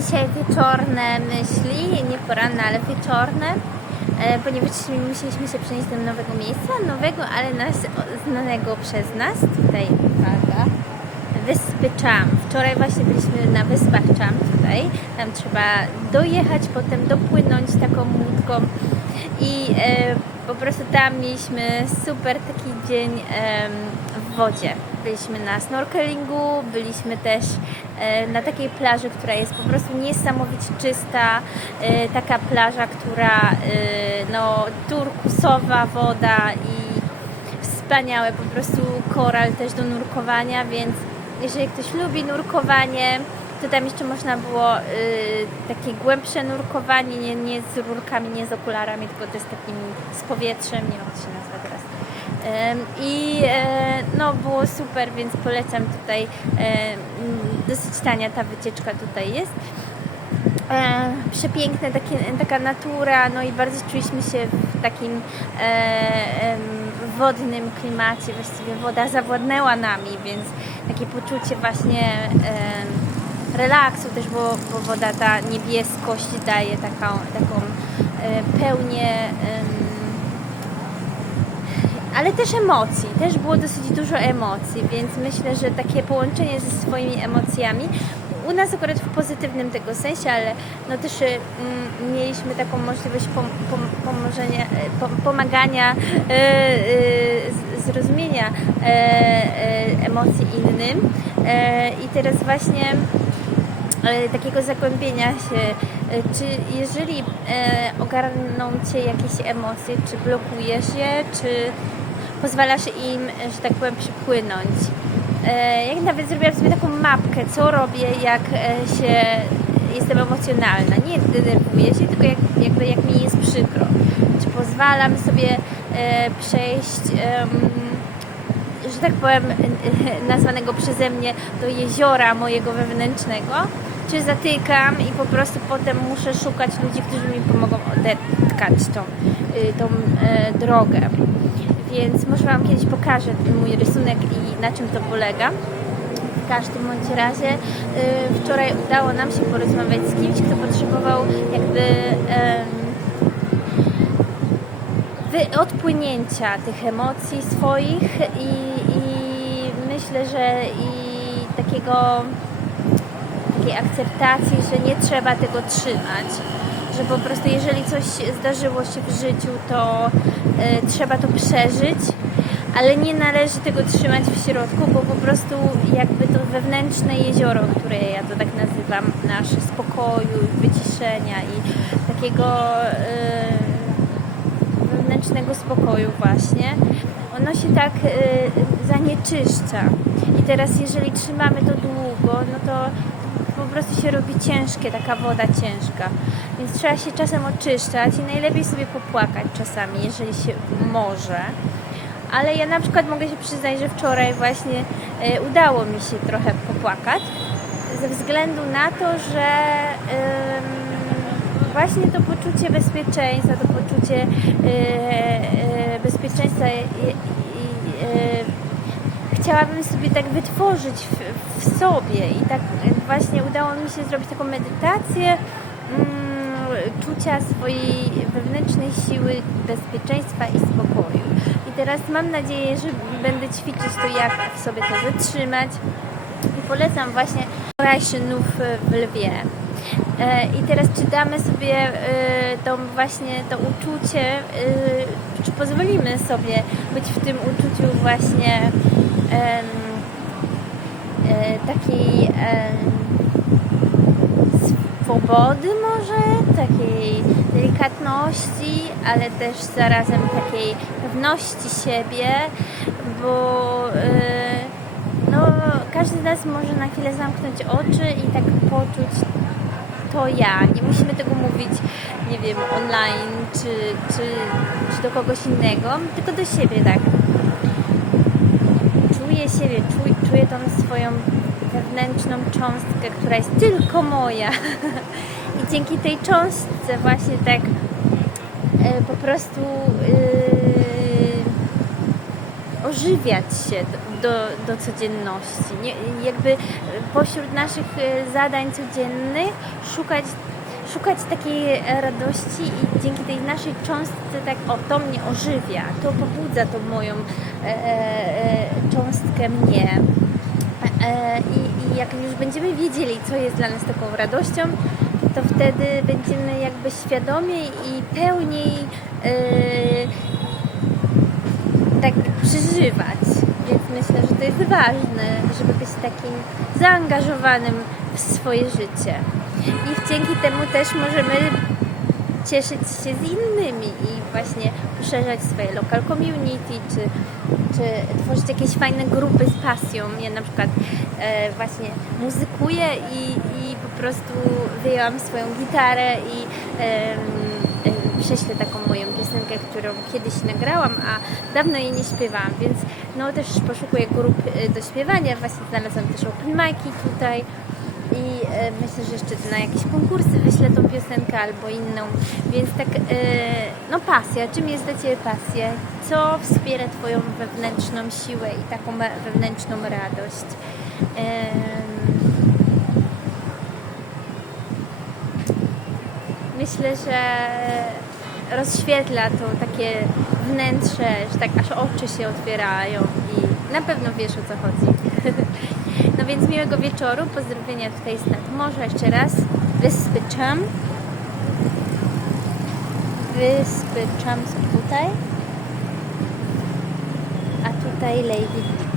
dzisiaj wieczorne myśli, nie poranne, ale wieczorne, e, ponieważ musieliśmy się przenieść do nowego miejsca, nowego, ale nas, znanego przez nas, tutaj uwaga, Wyspy Cham. Wczoraj właśnie byliśmy na Wyspach Cham tutaj, tam trzeba dojechać, potem dopłynąć taką łódką i e, po prostu tam mieliśmy super taki dzień em, w wodzie. Byliśmy na snorkelingu, byliśmy też e, na takiej plaży, która jest po prostu niesamowicie czysta. E, taka plaża, która e, no turkusowa woda i wspaniałe po prostu koral też do nurkowania, więc jeżeli ktoś lubi nurkowanie, to tam jeszcze można było takie głębsze nurkowanie, nie, nie z rurkami, nie z okularami, tylko też takim z powietrzem, nie wiem jak się nazywa teraz. I e, no było super, więc polecam tutaj. Dosyć tania ta wycieczka tutaj jest. E, przepiękne taka natura, no i bardzo czuliśmy się w takim e, wodnym klimacie, właściwie woda zawładnęła nami, więc takie poczucie właśnie relaksu też, bo, bo woda ta niebieskość daje taką, taką pełnię ale też emocji, też było dosyć dużo emocji, więc myślę, że takie połączenie ze swoimi emocjami u nas akurat w pozytywnym tego sensie, ale no też y, mm, mieliśmy taką możliwość pom, pom, pomożenia, y, pom, pomagania, y, zrozumienia e, e, emocji innym. E, i teraz właśnie takiego zagłębienia się, czy jeżeli e, ogarną Cię jakieś emocje, czy blokujesz je, czy pozwalasz im, e, że tak powiem, przypłynąć. E, Jak nawet zrobiłam sobie taką mapkę, co robię, jak e, się jestem emocjonalna. Nie denerwuję się, tylko jak, jakby jak mi jest przykro. Czy pozwalam sobie e, przejść że tak powiem, nazwanego przeze mnie do jeziora mojego wewnętrznego, czy zatykam i po prostu potem muszę szukać ludzi, którzy mi pomogą odetkać tą, y, tą drogę. Więc może Wam kiedyś pokażę mój rysunek i na czym to polega. W każdym bądź razie y, wczoraj udało nam się porozmawiać z kimś, kto potrzebował jakby odpłynięcia tych emocji swoich i, i myślę, że i takiego takiej akceptacji, że nie trzeba tego trzymać, że po prostu jeżeli coś zdarzyło się w życiu, to trzeba to przeżyć, ale nie należy tego trzymać w środku, bo po prostu jakby to wewnętrzne jezioro, które ja to tak nazywam, nasze spokoju, wyciszenia i takiego e, wewnętrznego spokoju właśnie, ono się tak y, zanieczyszcza. I teraz jeżeli trzymamy to długo, no to po prostu się robi ciężkie, taka woda ciężka. Więc trzeba się czasem oczyszczać i najlepiej sobie popłakać czasami, jeżeli się może. Ale ja na przykład mogę się przyznać, że wczoraj właśnie y, udało mi się trochę popłakać ze względu na to, że właśnie to poczucie bezpieczeństwa, to poczucie yy, yy, bezpieczeństwa yy, chciałabym sobie tak wytworzyć w sobie i tak właśnie udało mi się zrobić taką medytację mm, czucia swojej wewnętrznej siły, bezpieczeństwa i spokoju. I teraz mam nadzieję, że będę ćwiczyć to, jak w sobie to wytrzymać. I polecam właśnie wczorajszy nów w lwie. E, I teraz czytamy sobie e, to właśnie to uczucie, e, czy pozwolimy sobie być w tym uczuciu właśnie e, takiej em, swobody może, takiej delikatności, ale też zarazem takiej pewności siebie, bo e, no, każdy z nas może na chwilę zamknąć oczy i tak poczuć to ja. Nie musimy tego mówić, nie wiem, online czy, czy, czy do kogoś innego, tylko do siebie tak. Czuję siebie, czuję tą swoją wewnętrzną cząstkę, która jest tylko moja. I dzięki tej cząstce właśnie tak e, po prostu yy, ożywiać się do, do, codzienności. Nie, jakby pośród naszych e, zadań codziennych szukać, szukać takiej radości i dzięki tej naszej cząstce tak, o to mnie ożywia, to pobudza tą moją e, e, cząstkę mnie. E, I, I jak już będziemy wiedzieli, co jest dla nas taką radością, to wtedy będziemy jakby świadomiej i pełniej e, tak przeżywać. Więc myślę, że to jest ważne, żeby być takim zaangażowanym w swoje życie. I dzięki temu też możemy cieszyć się z innymi i właśnie poszerzać swoje local community, czy, czy tworzyć jakieś fajne grupy z pasją. Ja na przykład e, właśnie muzykuję i, i po prostu wyjęłam swoją gitarę i em, prześlę taką moją piosenkę, którą kiedyś nagrałam, a dawno jej nie śpiewałam, więc no też poszukuję grup e, do śpiewania. Właśnie znalazłam też open mic'i tutaj i e, myślę, że jeszcze na jakieś konkursy wyślę tą piosenkę albo inną, więc tak, e, no pasja, czym jest dla Ciebie pasja? Co wspiera Twoją wewnętrzną siłę i taką we- wewnętrzną radość? Myślę, że rozświetla to takie wnętrze, że tak aż oczy się otwierają i na pewno wiesz o co chodzi. Więc miłego wieczoru, pozdrowienia tutaj z nad morza jeszcze raz. Wyspy Cham. Wyspy Cham są tutaj. A tutaj Lady